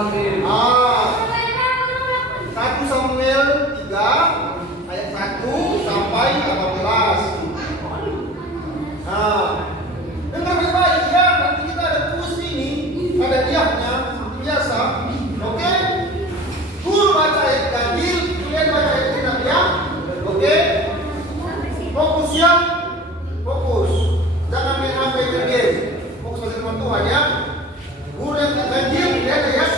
Ah, 1 Samuel 3 ayat 1 sampai 18. Nah, dengar baik-baik ya, nanti kita ada tulis ini, ada diamnya seperti biasa. Oke? Guru baca ayat ganjil, kalian baca ayat genap ya. Oke? Fokus ya, fokus. Jangan main HP main game. Fokus pada firman Tuhan ya. Guru yang ganjil, lihat ya.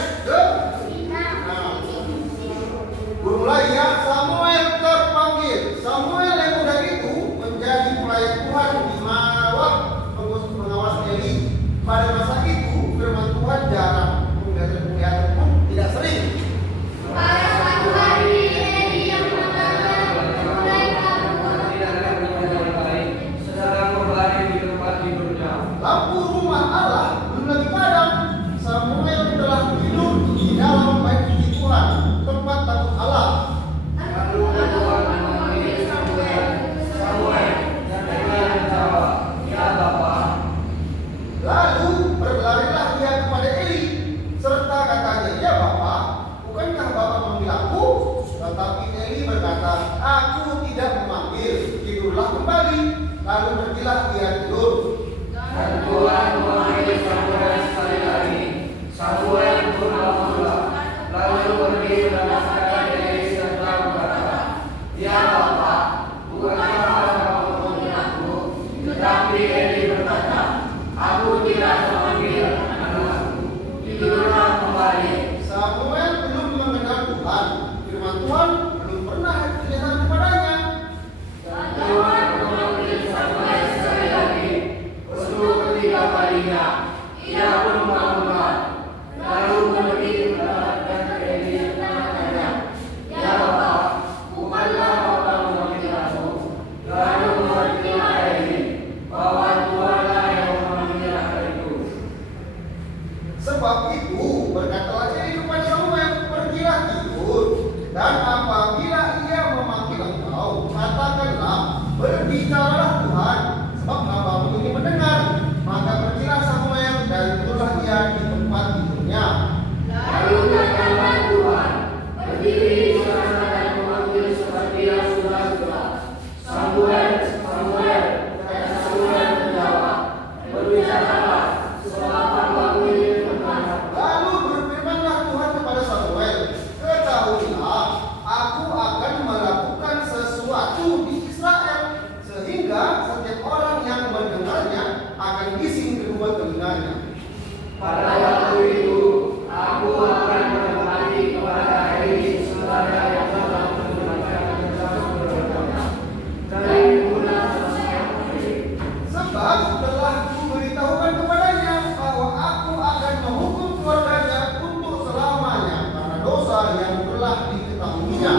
Nah, guru mulai ya. Samuel terpanggil. Samuel yang muda itu menjadi pelayan Tuhan di bawah pengawas Eli. Pada masa itu firman Tuhan jarang, penglihatan pun tidak sering. Lampu rumah Allah belum lagi padam. Samuel telah tidur di dalam bait suci Tuhan, tempat takut Allah. Lalu berlarilah ia kepada Eli, serta katanya, "Ya Bapa, bukankah Bapa memanggil aku?" Tetapi Eli berkata, "Aku tidak memanggil, tidurlah kembali." Lalu pergilah ia tidur. Dan Tuhan memanggil Samuel sekali lagi. Samuel pun bangunlah, lalu pergi mendatangi Eli serta berkata, "Ya Bapa, bukankah Bapa memanggil aku?" Tetapi Eli berkata, "Aku tidak memanggil anakku, tidurlah kembali." Samuel belum mengenal Tuhan. Firman Tuhan belum pernah terlihat kepadanya. Dan Tuhan memanggil Samuel sekali lagi. Untuk ketiga kalinya, ia pun bangunlah, lalu pergi mendapatkan Eli serta berkata, "Ya Bapa, bukankah Bapa memanggil aku?" Lalu mengertilah Eli bahwa Tuhanlah yang memanggil itu. Sebab itu berkatalah Eli kepada Samuel, "Pergilah tidur, dan apabila ia memanggil engkau, katakanlah, berbicaralah Tuhan, sebab hambamu ini mendengar." Maka pergilah Samuel dan tidurlah ia di tempat tidurnya. Lalu datanglah Tuhan, berdiri di sana dan memanggil seperti yang sudah. "Samuel, Samuel." Dan Samuel menjawab, "Berbicaralah, sebab hambamu ini mendengar." Lalu berfirmanlah Tuhan kepada Samuel, "Ketahuilah, aku akan melakukan sesuatu di Israel, sehingga setiap orang yang mendengarnya akan bising kedua telinganya. Pada waktu itu, aku akan mendekati kepada Eli saudara yang telah menggunakan jasa berbeda dari guna sosial Eli. Sebab telah kuberitahukan kepadanya bahwa aku akan menghukum keluarganya untuk selamanya karena dosa yang telah diketahuinya,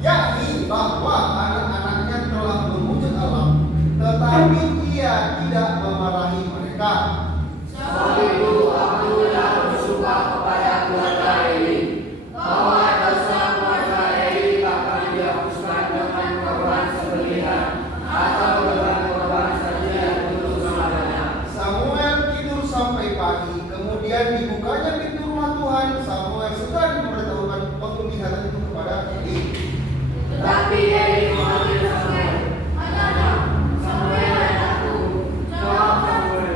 yakni bahwa anak-anaknya telah memuji Allah, tetapi ia tidak memarahi mereka." Sebab itu aku telah bersumpah kepada keluarga Eli bahwa dosa keluarga Eli akan dihapuskan dengan korban sembelihan atau dengan korban sajian untuk selamanya. Samuel tidur sampai pagi, kemudian dibukanya pintu rumah Tuhan. Samuel sedang memberitahukan penglihatan itu kepada Eli. Tetapi Eli memanggil Samuel, katanya, "Samuel anakku." Jawab Samuel,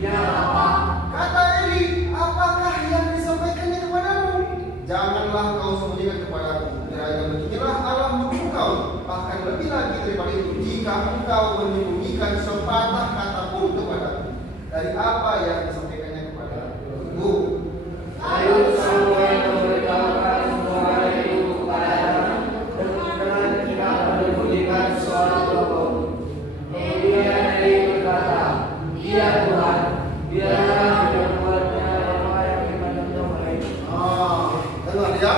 "Ya Bapa." Kata Eli, "Apakah yang disampaikannya kepadamu? Janganlah kau sembunyikan kepadaku. Kiranya beginilah Allah menghukum kau, bahkan lebih lagi daripada itu, jika engkau menyembunyikan sepatah kata pun kepadaku dari apa yang disampaikannya kepadaku." Lalu Samuel memberitahukan semua hal itu kepadanya dengan tidak menyembunyikan suatu apapun. Kemudian Eli berkata, "Iya Tuhan, biarlah dibuatnya apa yang dikatakan baik." Dengar ya.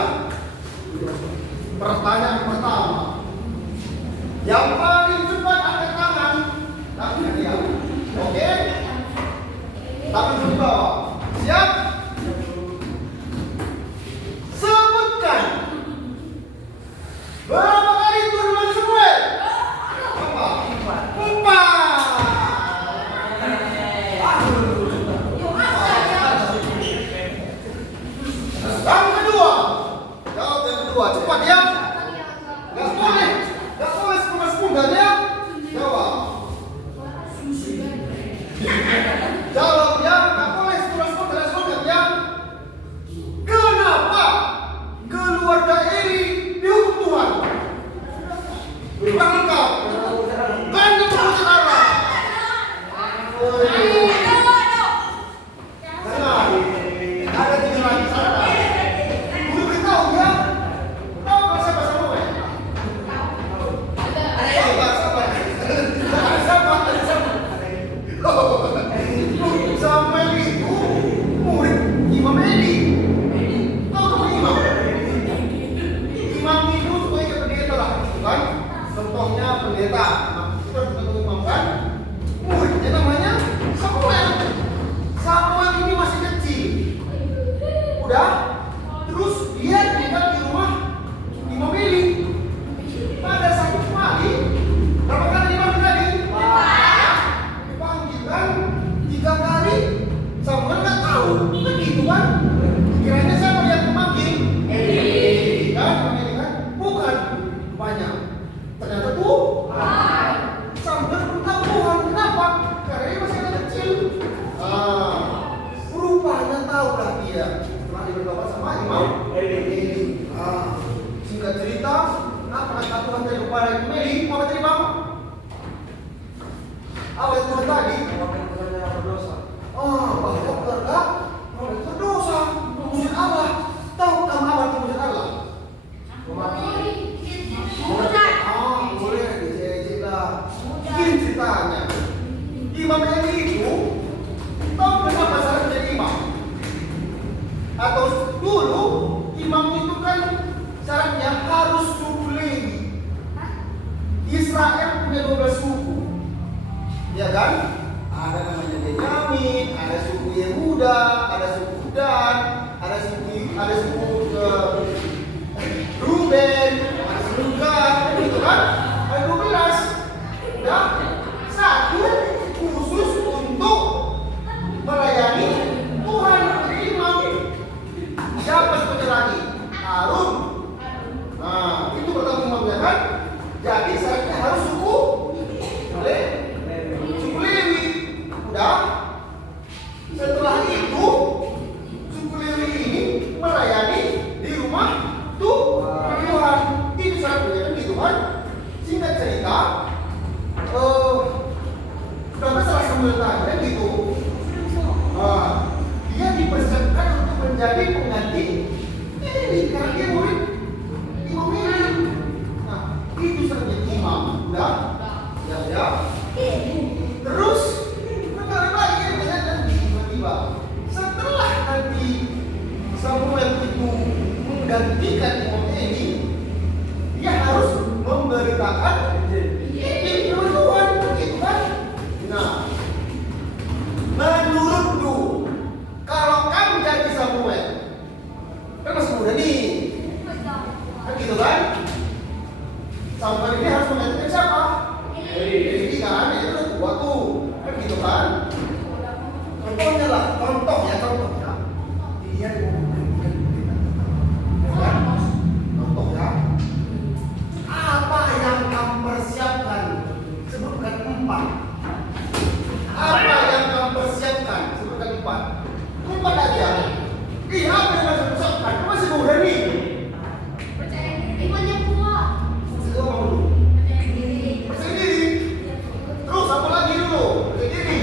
Pertanyaan pertama, yang paling cepat angkat tangan, tangan dia. Oke? Tangan udah. Terus dia tinggal di rumah Imam Eli. Pada satu kali, berapa kali dipanggil tadi? Dipanggil kan 3 kali. Samuel nggak tahu, kan gitu kan? Kiranya siapa yang memanggil? Eli. Kan? Eli kan? Bukan. Banyak. Ternyata Tuhan. Samuel belum tahu Tuhan. Kenapa? Karena dia masih anak kecil. Rupanya tahu lah dia. Setelah diberdoa sama Imam Eli. Singkat cerita, apa kata Tuhan tadi kepada Imam Eli? Apa tadi Bang? Apa yang Tuhan tadi? Bahwa keluarga mau berdosa, memuji Allah. Tahu kamu apa itu memuji Allah? Boleh dijejeklah. Gini ceritanya. Imam Eli itu tahu kenapa syarat menjadi imam? Atau dulu imam itu kan syaratnya harus suku Lewi. Israel punya 12 suku, ya kan? Ada namanya Benyamin, ada suku Yehuda, ada suku Dan, ada suku Ruben, ada suku Gad, gitu kan? Ada 12. Nah, satu khusus untuk melayani Tuhan menjadi imam. Siapa sebagai lagi? Harun. Nah, itu pertama imamnya kan? Jadi syaratnya harus suku Lewi. Udah. Setelah itu suku Lewi ini melayani di rumah Tuhan. Itu syaratnya kan gitu kan? Singkat cerita, sudah masalah Samuel tanya gitu. Dia dipersiapkan untuk menjadi pengganti Eli karena dia murid Imam Eli. Nah, itu syaratnya imam. Udah? Ya. Terus kembali lagi tiba-tiba setelah nanti Samuel itu menggantikan Imam Eli, dia harus memberitakan Injil Tuhan, begitu kan? Nah, menurutku kalau kamu jadi Samuel, kan masih muda nih, kan gitu kan? Samuel ini harus menggantikan siapa? Eli kan, itu udah tua tuh, kan gitu kan? Contohnya lah, contoh ya. Dia contoh ya. Apa yang kamu persiapkan? Sebutkan 4. Apa yang kamu persiapkan? Sebutkan 4. 4 aja. Apa yang kamu persiapkan? Kamu masih muda nih. Percaya diri. Terus apa lagi dulu? Percaya diri.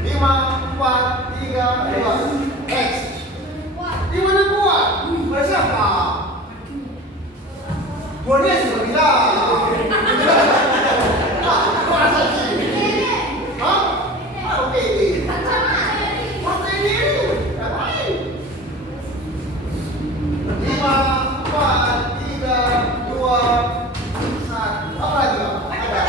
5, 4, 3, 2. X. Di mana kuat? Pada siapa? Buahnya sudah bilang. Masa sih? Hah? Oke. Percaya diri. Ngapain? 5, 4, 3, 2, 1. Apa lagi? Ada?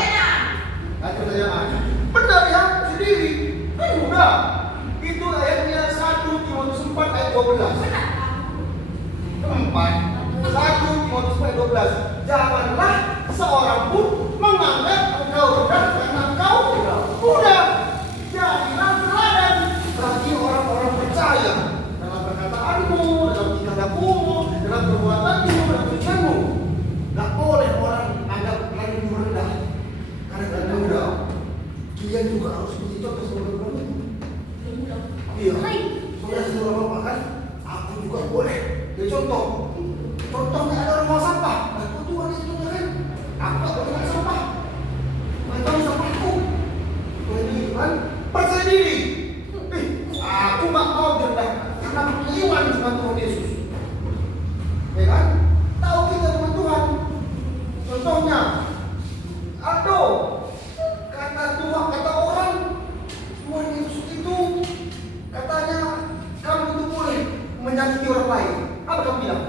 Ada pertanyaan. Benar ya? Sendiri. Kan udah. Itu ayatnya 1 Timotius 4 ayat 12. 4. 1 Timotius 4 ayat 12. Janganlah seorang pun menganggap engkau rendah karena engkau muda. Jadilah teladan bagi orang-orang percaya dalam perkataanmu, dalam tingkah lakumu, dalam perbuatanmu, dalam tujuanmu. Gak boleh orang anggap kalian rendah karena kalian muda. Kalian juga harus menjadi contoh sebagai orang. Iya. Soalnya seluruh bapak kan, aku juga boleh jadi contoh. Contohnya ada orang buang sampah. Aku Tuhan itu contohnya kan. Aku gak boleh buang sampah. Buang sampahku. Tuhan itu kan percaya diri. Aku gak mau rendah karena aku punya iman dengan Tuhan Yesus. Ya kan? Tahu kita dengan Tuhan. Contohnya, aduh, kata Tuhan, kata orang, Tuhan Yesus itu katanya kamu itu boleh menyakiti orang lain. Apa kamu bilang?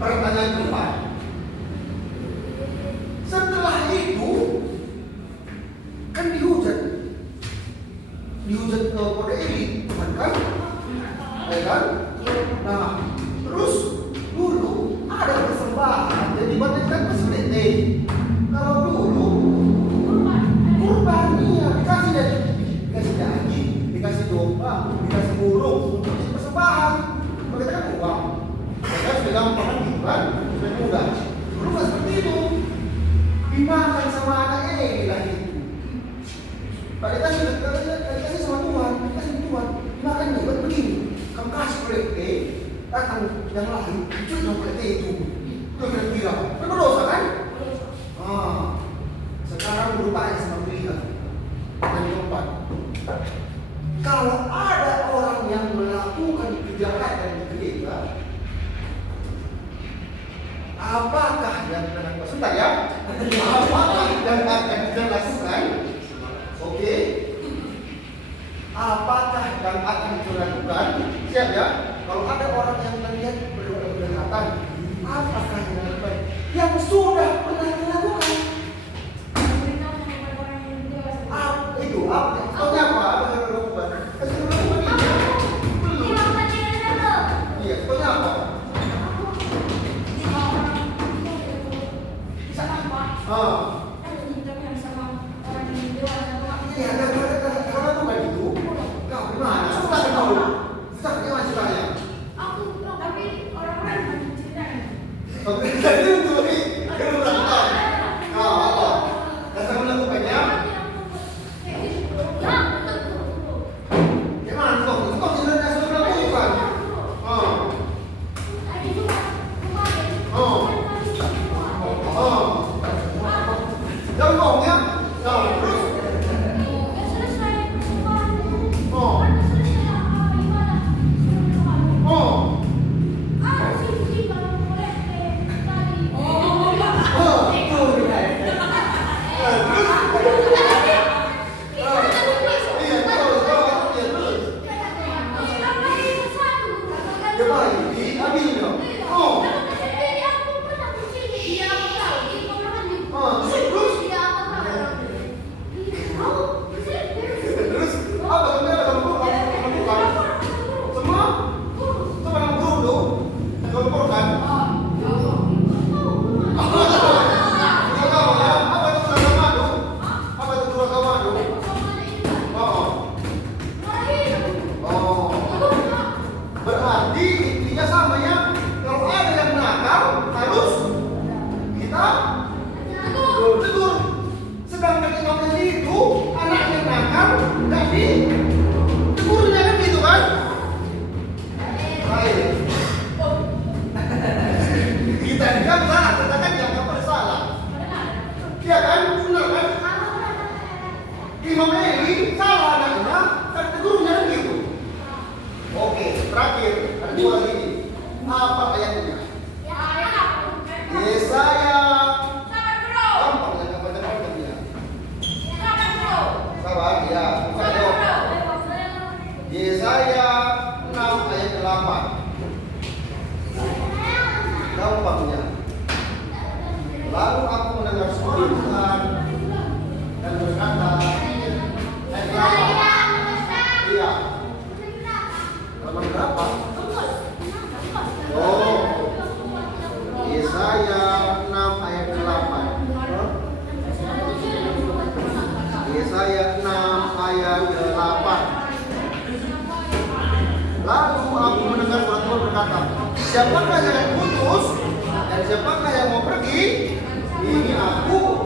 Pertanyaan keempat. Setelah itu kan dihujat pada Eli, kan? Ya kan? Nah, terus dulu ada persembahan, jadi banyak kan peserta. Kalau dulu kurban dikasih daging, dikasih domba, dikasih burung untuk isi persembahan. Mereka kan uang. Mereka sudah gampang kan gitu kan? Sudah mudah. Dulu nggak seperti itu. Dimakan sama anak Eli lah itu. Pak dikasih sama Tuhan, dimakan juga begini. Kamu kasih oleh datang yang lain, itu yang oleh itu. Itu yang kira. Kan berdosa kan? Sekarang berubah sama pilihan. Yang keempat, kalau ada orang yang melakukan kejahatan di gereja, apakah yang akan sebentar ya? Apakah yang akan kita lakukan? Oke. Apakah yang akan kita lakukan? Siap ya? Kalau ada orang yang terlihat berkejahatan, apakah yang dilakukan? Yang sudah pernah dilakukan. Itu apa? Contohnya apa? Apa yang dilakukan? Kasih dilakukan ini. Belum. Iya, contohnya apa? Iya, kalau bukan itu, kau gimana? Susah tahu. Susah gimana ceritanya? Tapi orang-orang ceritain. Oke, jadi untuk melakukan. Apa? Dasar melakukannya? Gimana kok? Itu kok sebenarnya sudah melakukan? Gampang ya? Terus? Berarti intinya sama ya. Kalau ada yang nakal harus kita tegur. Sedangkan imamnya itu anaknya nakal nggak ditegurnya kan gitu kan? Baik. Kita kan salah, kita kan dianggap bersalah. Iya kan? Benar kan? Imam Eli salah anaknya, kan tegurnya kan gitu. Oke, terakhir ada dua lagi. Apa ayatnya? Yesaya. Gampang ya, gampang ya. Sabar ya. Yesaya 6 ayat 8. Gampangnya. Lalu aku mendengar suara Tuhan dan berkata, ayat 8. Iya. Halaman berapa? Oh, Yesaya 6 ayat 8. Yesaya 6 ayat 8. Lalu aku mendengar suara Tuhan berkata, siapakah yang putus dan siapakah yang mau pergi? Ini aku,